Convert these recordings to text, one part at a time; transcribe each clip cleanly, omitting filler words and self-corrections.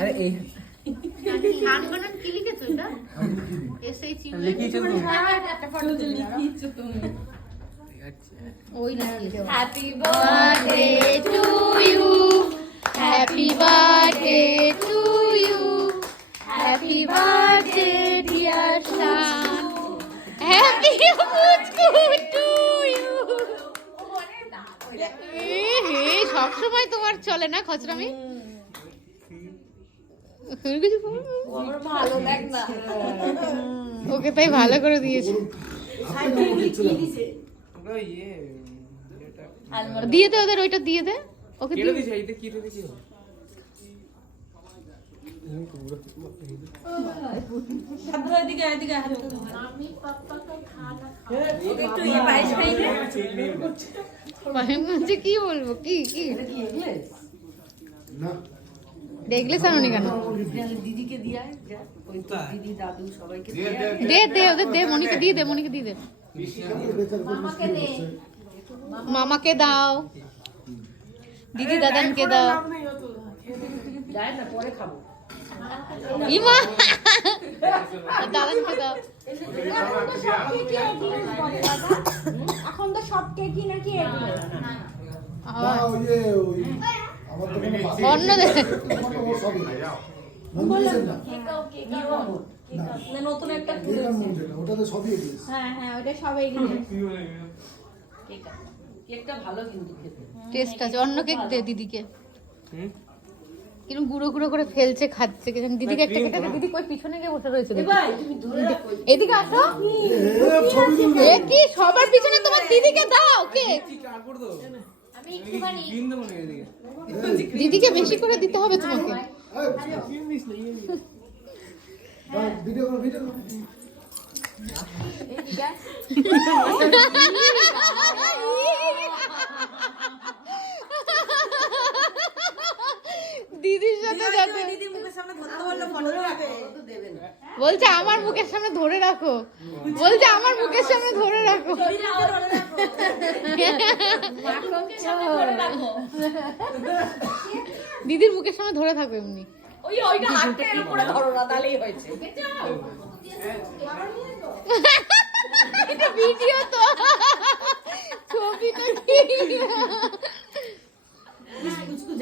আরে এই খান বানান কি লিখেছো এটা? এসআই চিউ লিখিয়েছো তুমি? একটা ফটো লিখিয়েছো তুমি। ওই লিখিয়েছো। Happy birthday to you, happy birthday to you, happy birthday dear Shaan, happy birthday to you. সবসময় তোমার চলে না খচরামি? ভালো দেখ না। ওকে তাই ভালো করে দিয়েছে। দিয়ে দে ওদের, ওইটা দিয়ে দে ওকে। দিয়ে দে। কি বলবো, কি কি দেখলে সামনে কেন? দিদিকে দিয়ে দিদি দাদু সবাইকে দে দে ওদের দে, মনিকে দিয়ে দে, মনিকে দিয়ে দে। মামাকে দাও, দিদি দাদানকে দাও। পরে খাবো। ইমা দাদানকে দাও। এখন তো সব কেকই নাকি অন্য দে। নতুন একটা হ্যাঁ হ্যাঁ ওটা সবাই কেকটা ভালো কিন্তু খেতে। টেস্ট আছে। অন্য কেক দে দিদিকে। কিরকম গুঁড়ো গুঁড়ো করে ফেলছে, খাচ্ছে। দিদিকে একটা কেক দে। দিদি কই পিছনে গিয়ে বসে রয়েছে। এদিকে আসো। এ কি সবার পিছনে তোমার দিদিকে দাও কেক। আমি একটুখানি দিদিকে বেশি করে দিতে হবে তোমাকে। দিদির সাথে যাতে বলছে আমার মুখের সামনে ধরে রাখো, বলছে আমার মুখের সামনে ধরে রাখো। দিদির মুখের সামনে ধরে থাকো এমনি। ওইটা হাতের উপরে ধরো না, তাহলেই হয়েছে। এটা ভিডিও তো, ছবি তো কি।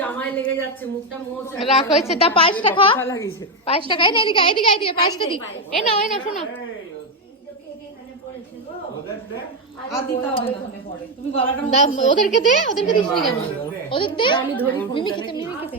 জামায় লেগে যাচ্ছে, মুখটা মোছে। রাখ হয়েছে। তা পায়েসটা খা, পায়েসটা খাই না। এদিকে এদিকে এদিকে পায়েসটা দি। এ না শোনো। ওদেরকে দে, ওদেরকে দিস নি কেন? ওদের দে। মিমি খেতে, মিমি খেতে।